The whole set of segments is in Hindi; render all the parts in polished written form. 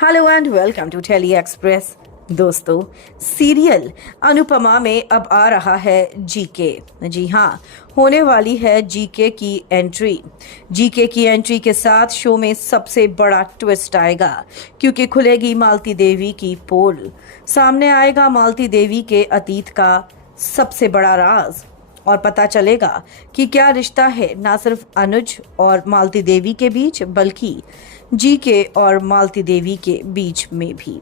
Hello and welcome to tele express. दोस्तों, सीरियल अनुपमा में अब आ रहा है जीके। जी हाँ, होने वाली है जीके की एंट्री। जीके की एंट्री के साथ शो में सबसे बड़ा ट्विस्ट आएगा, क्योंकि खुलेगी मालती देवी की पोल। सामने आएगा मालती देवी के अतीत का सबसे बड़ा राज और पता चलेगा कि क्या रिश्ता है ना सिर्फ अनुज और मालती देवी के बीच, बल्कि जीके और मालती देवी के बीच में भी।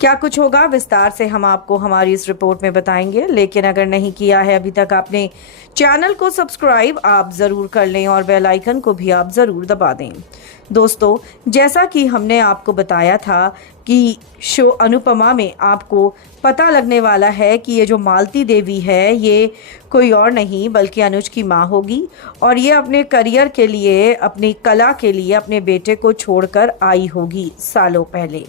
क्या कुछ होगा, विस्तार से हम आपको हमारी इस रिपोर्ट में बताएंगे। लेकिन अगर नहीं किया है अभी तक आपने चैनल को सब्सक्राइब, आप ज़रूर कर लें और बेल आइकन को भी आप ज़रूर दबा दें। दोस्तों, जैसा कि हमने आपको बताया था कि शो अनुपमा में आपको पता लगने वाला है कि ये जो मालती देवी है ये कोई और नहीं बल्कि अनुज की माँ होगी, और ये अपने करियर के लिए, अपनी कला के लिए अपने बेटे को छोड़कर आई होगी सालों पहले,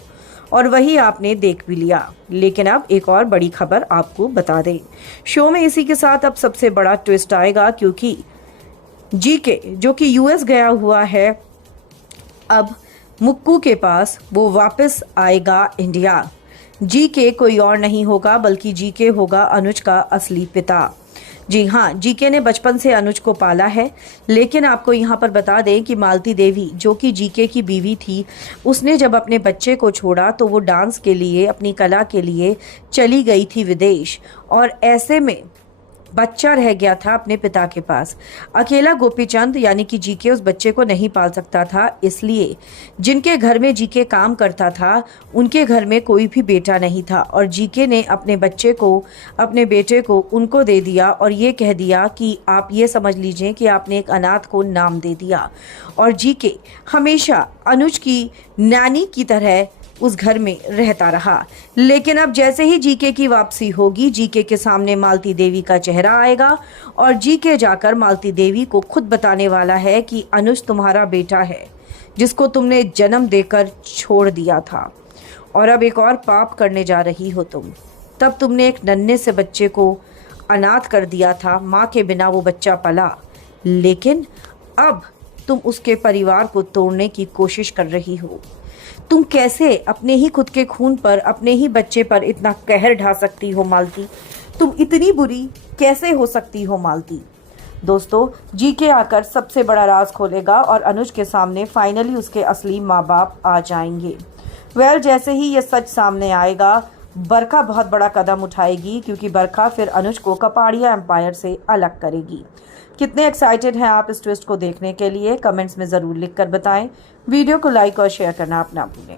और वही आपने देख भी लिया। लेकिन अब एक और बड़ी खबर आपको बता दें, शो में इसी के साथ अब सबसे बड़ा ट्विस्ट आएगा, क्योंकि जीके जो कि यूएस गया हुआ है, अब मुक्कू के पास वो वापस आएगा इंडिया। जीके कोई और नहीं होगा बल्कि जीके होगा अनुज का असली पिता। जी हाँ, जीके ने बचपन से अनुज को पाला है। लेकिन आपको यहाँ पर बता दें कि मालती देवी जो कि जीके की बीवी थी, उसने जब अपने बच्चे को छोड़ा तो वो डांस के लिए, अपनी कला के लिए चली गई थी विदेश, और ऐसे में बच्चा रह गया था अपने पिता के पास। अकेला गोपीचंद यानी कि जीके उस बच्चे को नहीं पाल सकता था, इसलिए जिनके घर में जीके काम करता था उनके घर में कोई भी बेटा नहीं था, और जीके ने अपने बच्चे को, अपने बेटे को उनको दे दिया और ये कह दिया कि आप ये समझ लीजिए कि आपने एक अनाथ को नाम दे दिया। और जीके हमेशा अनुज की नैनी की तरह उस घर में रहता रहा। लेकिन अब जैसे ही जीके की वापसी होगी, जीके के सामने मालती देवी का चेहरा आएगा और जीके जाकर मालती देवी को खुद बताने वाला है कि अनुज तुम्हारा बेटा है, जिसको तुमने जन्म देकर छोड़ दिया था, और अब एक और पाप करने जा रही हो तुम। तब तुमने एक नन्हे से बच्चे को अनाथ कर दिया था, माँ के बिना वो बच्चा पला, लेकिन अब तुम उसके परिवार को तोड़ने की कोशिश कर रही हो। तुम कैसे अपने ही खुद के खून पर, अपने ही बच्चे पर इतना कहर ढा सकती हो मालती? तुम इतनी बुरी कैसे हो सकती हो मालती? दोस्तों, जीके आकर सबसे बड़ा राज खोलेगा और अनुज के सामने फाइनली उसके असली माँ बाप आ जाएंगे। जैसे ही ये सच सामने आएगा, बरखा बहुत बड़ा कदम उठाएगी, क्योंकि बरखा फिर अनुज को कपाड़िया एम्पायर से अलग करेगी। कितने एक्साइटेड हैं आप इस ट्विस्ट को देखने के लिए? कमेंट्स में ज़रूर लिखकर बताएं। वीडियो को लाइक और शेयर करना अपना भूलें।